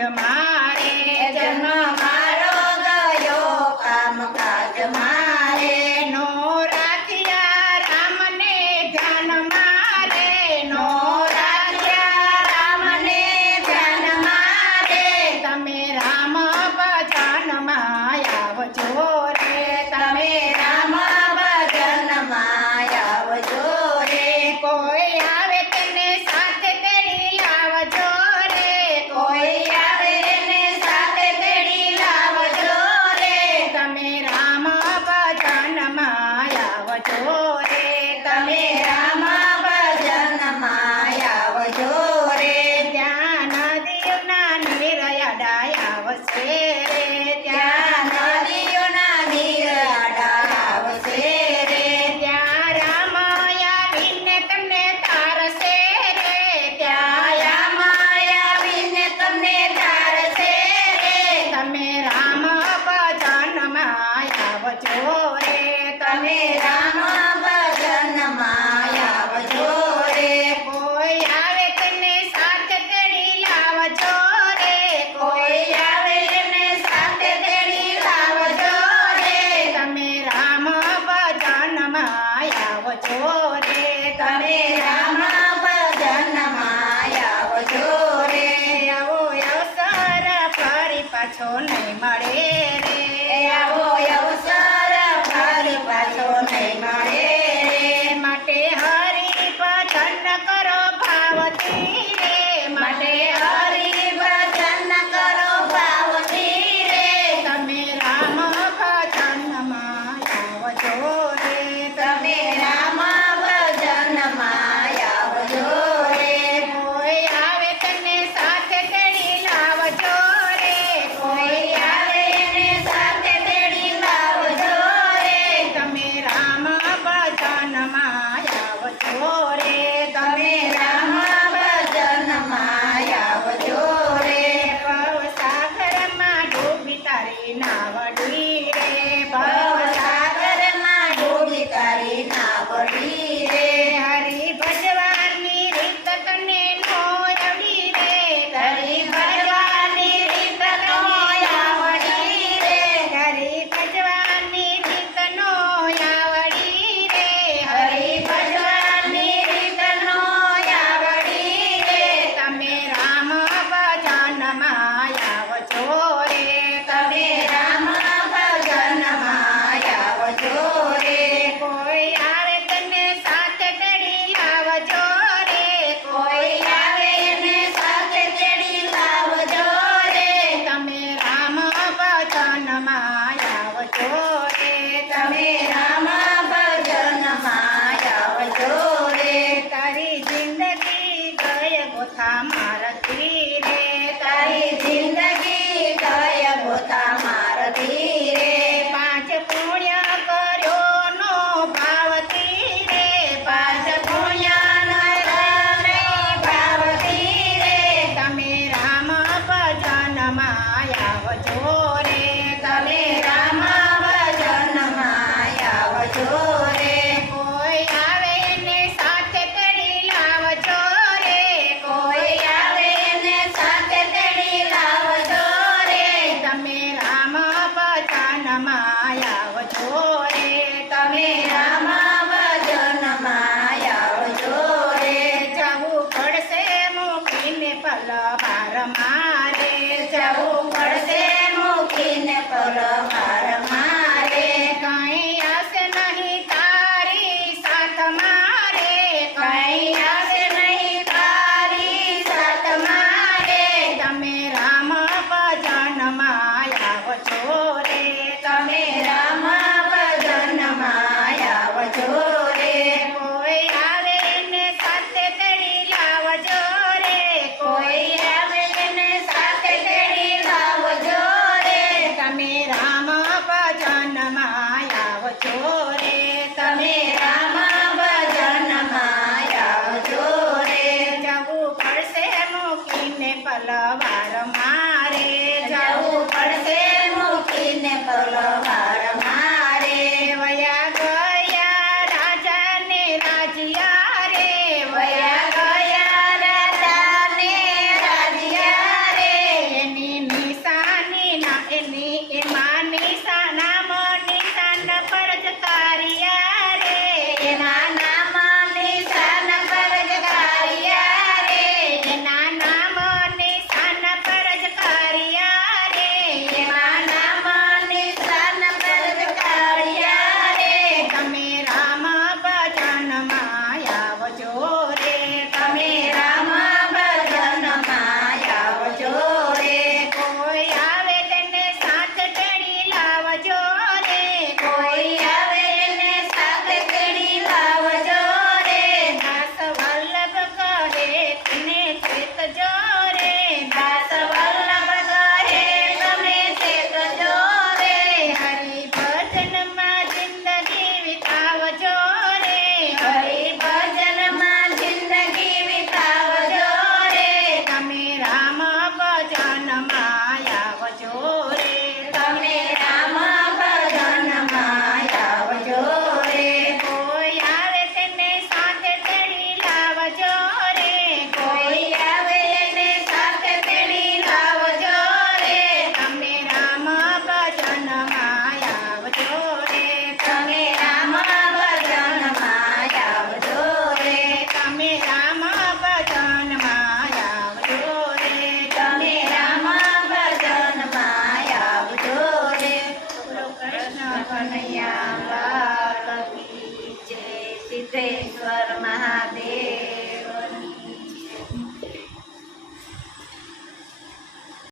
મારે જન્મ મારો ગયો કામકાજ મારે નો રાખ્યા રામને ધ્યાન મારે નો રાખ્યા રામને ધ્યાન મારે તમે રામ ભજનમાં આવજો રે તમે રામ ભજનમાં આવજો રે કોઈ આવે તેને સાથે તેડી લાવજો રે કોઈ આવે એને સાથે તેડી લાવજો રે તમે રામ ભજનમાં આવજો રે તમે રામ ભજનમાં આવજો રે ત્યાં નદીઓના નીરડા આવશે રે ત્યાં નદીઓના નીર આવશે રે ત્યાં રામ આવીને તમને તારશે રે ત્યાં રામ આવીને તમને ધારશે રે તમે રામ ભજનમાં આવજો રે તમે રામ ભજનમાં આવજો રે કોઈ આવે તેને સાથે તેડી લાવજો રે કોઈ આવે એને સાથે તેડી લાવજો રે તમે રામ ભજનમાં આવજો રે તમે રામ ભજનમાં આવજો રે આવો અવસર ફરી પાછો નહીં મળે રે આવો અવસર ફરી પાછો નહીં મળે રે માટે હરિ ભજન કરો ભાવથી રે માટે હરિ ભજન કરો ભાવથી રે તમે રામ ભજનમાં આવજો રે તમે રામ ભજનમાં આવજો રે કોઈ આવે તેને સાથે તેડી લાવજો રે કોઈ આવે એને સાથે તેડી લાવજો રે તમે રામ ભજનમાં આવજો રે તમે રામ ભજનમાં આવજો રે ભવસાગરમાં ડૂબી તારી નાવડી રે ભવસાગરમાં ડૂબી તારી નાવડી રે હરી ભજવાની રીત તને નો આવડી રે તારી ભજવાની રીત નો આવડી રે હરી ભજવાની રીત નો આવડી રે હરી ભજવાની રીત નો આવડી રે તમે રામ ભજનમાં આવજો રે તમે રામ ભજનમાં આવજો રે કોઈ આવે તેને સાથે તેડી લાવજો રે કોઈ આવે એને સાથે તેડી લાવજો રે તમે રામ ભજનમાં આવજો રે તમે રામ ભજનમાં આવજો રે તારી જિંદગી ગય ગોથા મારતી રે તારી જિંદગી ગય ગોતા મારતી રે પાંચ પુણ્ય કર્યો નો ભાવતી રે પાંચ પુણ્યનો રામે ભાવતી રે તમે રામ ભજનમાં આવજો રે